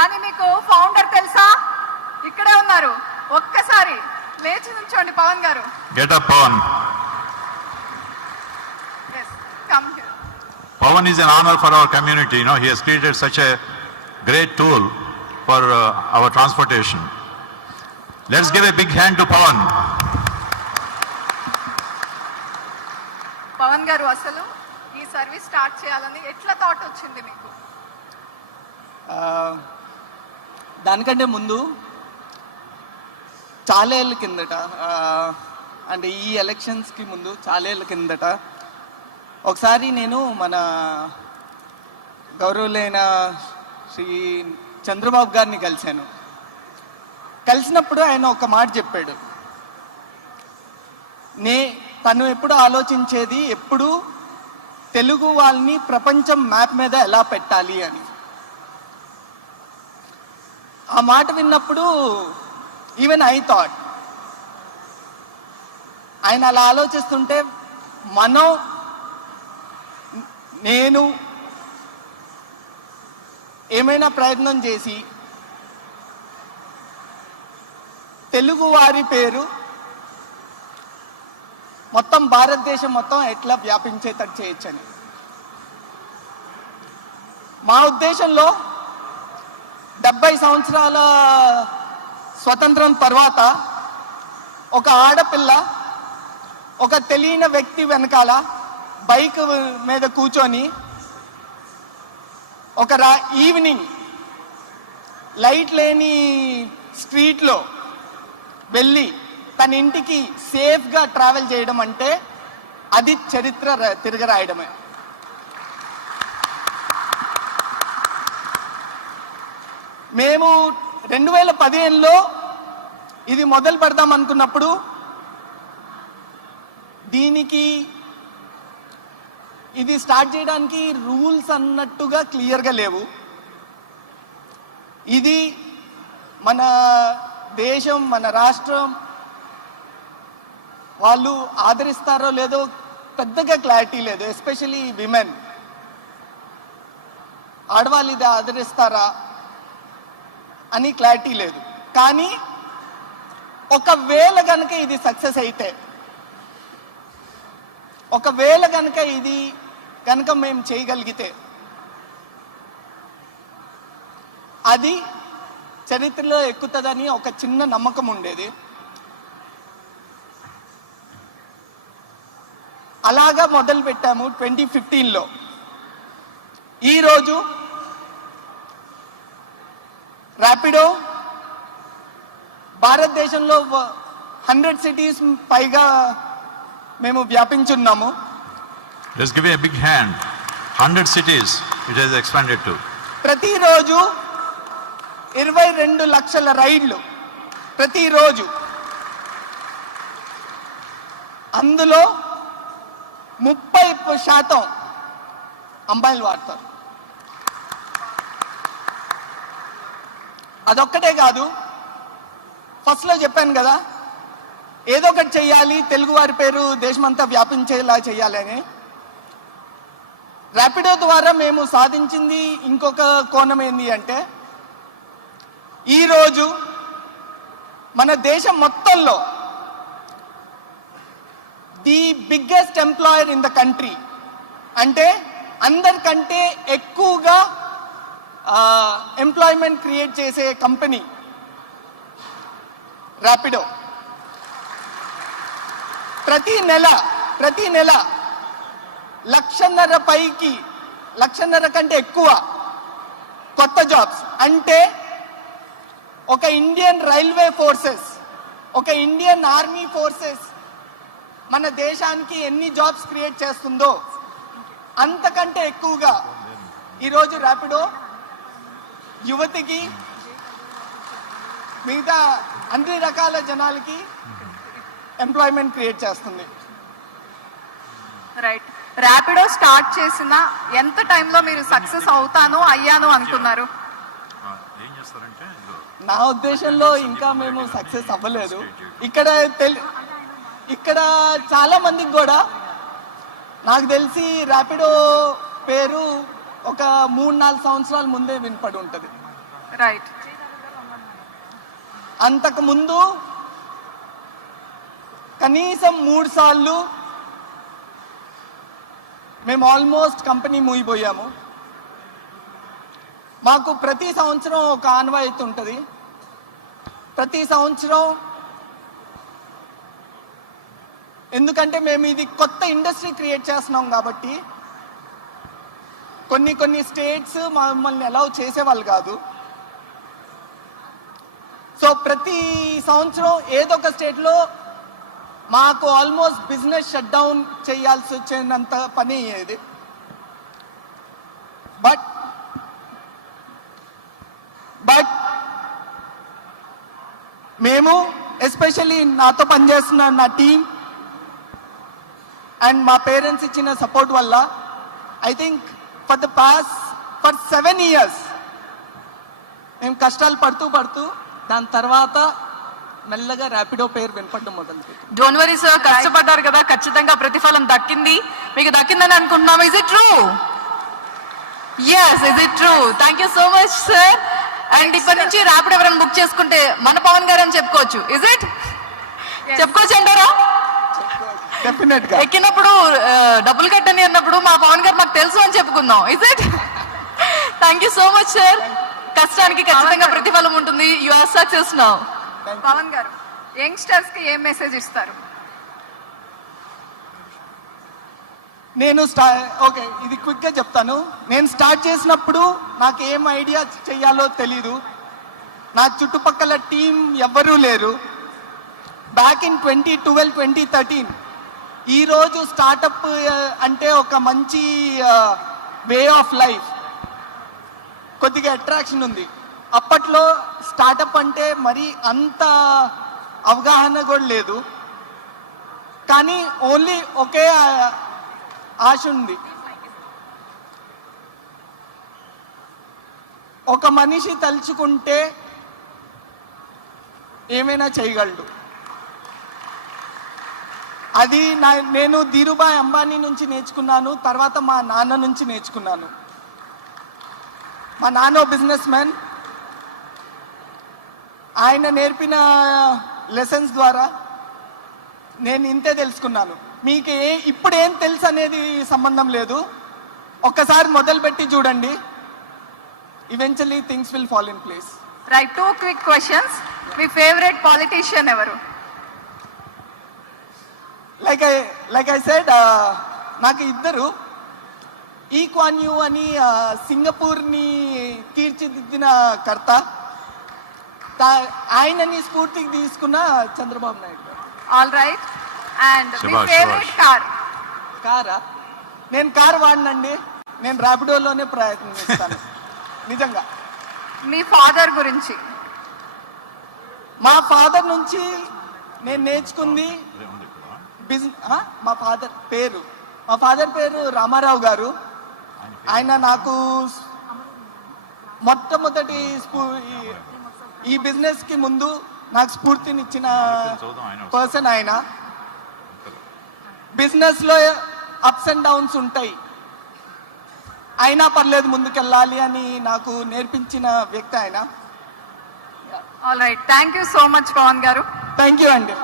కానీ మీకు ఫౌండర్ తెలుసా ఇక్కడే ఉన్నారు ఒక్కసారి లేచి నుంచోండి పవన్ గారు Get up, Pawan. Pawan is an honor for our community. You know, he has created such a great tool for uh, our transportation. Let's give a big hand to Pawan. Pawan గారు అసలు ఈ service start చేయాలని ఎట్లా thought వచ్చింది మీకు ఆ, దానికంటే ముందు చాలా ఏళ్ళ కిందట అంటే ఈ ఎలక్షన్స్కి ముందు చాలా ఏళ్ళ కిందట ఒకసారి నేను మన గౌరవులైన శ్రీ చంద్రబాబు గారిని కలిశాను. కలిసినప్పుడు ఆయన ఒక మాట చెప్పాడు. నే తను ఎప్పుడు ఆలోచించేది ఎప్పుడు తెలుగు వాళ్ళని ప్రపంచం మ్యాప్ మీద ఎలా పెట్టాలి అని. ఆ మాట విన్నప్పుడు ఈవెన్ ఐ థాట్ ఆయన అలా ఆలోచిస్తుంటే మనం నేను ఏమైనా ప్రయత్నం చేసి తెలుగు వారి పేరు మొత్తం భారతదేశం మొత్తం ఎట్లా వ్యాపించేటట్టు చేయొచ్చని. మా ఉద్దేశంలో డెబ్బై సంవత్సరాల స్వతంత్రం తర్వాత ఒక ఆడపిల్ల ఒక తెలియని వ్యక్తి వెనకాల బైక్ మీద కూర్చొని ఒక రా ఈవినింగ్ లైట్ లేని స్ట్రీట్లో వెళ్ళి తన ఇంటికి సేఫ్గా ట్రావెల్ చేయడం అంటే అది చరిత్ర తిరగరాయడమే. మేము రెండు వేల పదిహేనులో ఇది మొదలు పెడదాం అనుకున్నప్పుడు దీనికి ఇది స్టార్ట్ చేయడానికి రూల్స్ అన్నట్టుగా క్లియర్గా లేవు. ఇది మన దేశం మన రాష్ట్రం వాళ్ళు ఆదరిస్తారో లేదో పెద్దగా క్లారిటీ లేదు ఎస్పెషలీ విమెన్. ఆడవాళ్ళు ఇది ఆదరిస్తారా? అని క్లారిటీ లేదు. కానీ ఒకవేళ కనుక ఇది సక్సెస్ అయితే ఒకవేళ కనుక ఇది కనుక మేము చేయగలిగితే అది చరిత్రలో ఎక్కుతుందని ఒక చిన్న నమ్మకం ఉండేది. అలాగా మొదలు పెట్టాము ట్వంటీ ఫిఫ్టీన్లో. ఈరోజు ర్యాపిడో భారతదేశంలో హండ్రెడ్ సిటీస్ పైగా మేము వ్యాపించున్నాము. Let's give a big hand. 100 cities it has expanded to. ప్రతిరోజు ఇరవై రెండు లక్షల రైళ్ళు. ప్రతిరోజు. అందులో ముప్పై శాతం అమ్మాయిలు వాడతారు. అదొక్కటే కాదు. ఫస్ట్లో చెప్పాను కదా ఏదో ఒకటి చెయ్యాలి తెలుగువారి పేరు దేశమంతా వ్యాపించేలా చేయాలి అని. ర్యాపిడో ద్వారా మేము సాధించింది ఇంకొక కోణం ఏంటి అంటే ఈరోజు మన దేశం మొత్తంలో the biggest employer in the country. అంటే అందరికంటే ఎక్కువగా ఎంప్లాయ్మెంట్ క్రియేట్ చేసే కంపెనీ ర్యాపిడో ప్రతి నెల ప్రతి నెల లక్షన్నర పైకి లక్షన్నర కంటే ఎక్కువ కొత్త జాబ్స్ అంటే ఒక ఇండియన్ రైల్వే ఫోర్సెస్ ఒక ఇండియన్ ఆర్మీ ఫోర్సెస్ మన దేశానికి ఎన్ని జాబ్స్ క్రియేట్ చేస్తుందో అంతకంటే ఎక్కువగా ఈరోజు ర్యాపిడో యువతికి మిగతా అన్ని రకాల జనాలకి ఎంప్లాయ్మెంట్ క్రియేట్ చేస్తుంది. రైట్ ర్యాపిడో స్టార్ట్ చేసిన ఎంత టైంలో మీరు సక్సెస్ అవుతాను అయ్యాను అనుకున్నారు? ఏం చేస్తారంటే నా ఉద్దేశంలో ఇంకా మేము సక్సెస్ అవ్వలేదు. ఇక్కడ తెలి ఇక్కడ చాలా మందికి కూడా నాకు తెలిసి ర్యాపిడో పేరు ఒక మూడు నాలుగు సంవత్సరాల ముందే వినపడి ఉంటుంది. రైట్ అంతకు ముందు కనీసం మూడు సార్లు మేము ఆల్మోస్ట్ కంపెనీ మూగిపోయాము మాకు ప్రతి సంవత్సరం ఒక ఆన్వాయితీ ఉంటుంది. ప్రతి సంవత్సరం ఎందుకంటే మేము ఇది కొత్త ఇండస్ట్రీ క్రియేట్ చేస్తున్నాం కాబట్టి కొన్ని కొన్ని స్టేట్స్ మమ్మల్ని అలౌ చేసేవాళ్ళు కాదు. సో ప్రతి సంవత్సరం ఏదో ఒక స్టేట్లో మాకు ఆల్మోస్ట్ బిజినెస్ షట్ డౌన్ చేయాల్సి వచ్చినంత పని అయ్యేది బట్ బట్ మేము ఎస్పెషల్లీ నాతో పనిచేస్తున్న నా టీం అండ్ మా పేరెంట్స్ ఇచ్చిన సపోర్ట్ వల్ల I think for the past for seven years మేము కష్టాలు పడుతూ పడుతూ దాని తర్వాత మెల్లగా ర్యాపిడో పేరు వినపడడం మొదలుపెట్టింది డోంట్ వరీ సార్ కష్టపడ్డారు కదా. ఖచ్చితంగా ప్రతిఫలం దక్కింది. మీకు దక్కిందని అనుకుంటున్నాము. Is it true yes is it true thank you so much sir and ఇప్పటి నుంచి ర్యాపిడ్ ఎవరైనా బుక్ చేసుకుంటే మన పవన్ గారు అని చెప్పుకోవచ్చు. ఇస్ ఇట్ చెప్పుకోవచ్చు అంటారా? డెఫినెట్గా ఎక్కినప్పుడు డబ్బులు కట్టని అన్నప్పుడు మా పవన్ గారు మాకు తెలుసు అని చెప్పుకుందాం. Is it thank you so much sir కష్టానికి ఖచ్చితంగా ప్రతిఫలం ఉంటుంది. You are success now Pavan గారు యంగ్స్టర్స్కి ఏం మెసేజ్ ఇస్తారు? నేను స్టా ఓకే ఇది క్విక్గా చెప్తాను. నేను స్టార్ట్ చేసినప్పుడు నాకు ఏం ఐడియా చేయాలో తెలీదు. నా చుట్టుపక్కల టీం ఎవ్వరూ లేరు. Back in twenty twelve twenty thirteen ఈరోజు స్టార్టప్ అంటే ఒక మంచి వే ఆఫ్ లైఫ్. కొద్దిగా అట్రాక్షన్ ఉంది. అప్పట్లో స్టార్టప్ అంటే మరి అంత అవగాహన కూడా లేదు. కానీ ఓన్లీ ఒకే ఆశ ఉంది. ఒక మనిషి తలుచుకుంటే ఏమైనా చేయగలడు. అది నా నేను ధీరుభాయ్ అంబానీ నుంచి నేర్చుకున్నాను తర్వాత మా నాన్న నుంచి నేర్చుకున్నాను. మా నాన్న బిజినెస్ మ్యాన్. ఆయన నేర్పిన లెసన్స్ ద్వారా నేను ఇంతే తెలుసుకున్నాను. మీకు ఏ ఇప్పుడు ఏం తెలుసు అనేది సంబంధం లేదు. ఒక్కసారి మొదలుపెట్టి చూడండి. Eventually things will fall in place right two quick questions me favourite politician ఎవరు? Like I like I said నాకు ఇద్దరు. ఈ క్వాన్ యూ అని uh, సింగపూర్ని తీర్చిదిద్దిన కర్త. ఆయనని స్ఫూర్తికి తీసుకున్న చంద్రబాబు నాయుడు గారు. ఆల్ రైట్ అండ్ మీ ఫేవరెట్. కార్ కారా? నేను కారు వాడినండి. నేను ర్యాపిడోలోనే ప్రయత్నిస్తాను నిజంగా. మీ ఫాదర్ గురించి. మా ఫాదర్ నుంచి నేను నేర్చుకుంది బిజినెస్ మా ఫాదర్ పేరు. మా ఫాదర్ పేరు రామారావు గారు. ఆయన నాకు మొట్టమొదటి ఈ- బిజినెస్కి ముందు నాకు స్ఫూర్తినిచ్చిన పర్సన్ ఆయన. బిజినెస్లో అప్స్ అండ్ డౌన్స్ ఉంటాయి. అయినా పర్లేదు ముందుకెళ్ళాలి అని నాకు నేర్పించిన వ్యక్తి ఆయన. All right thank you so much Pavan గారు. థ్యాంక్ యూ అండి.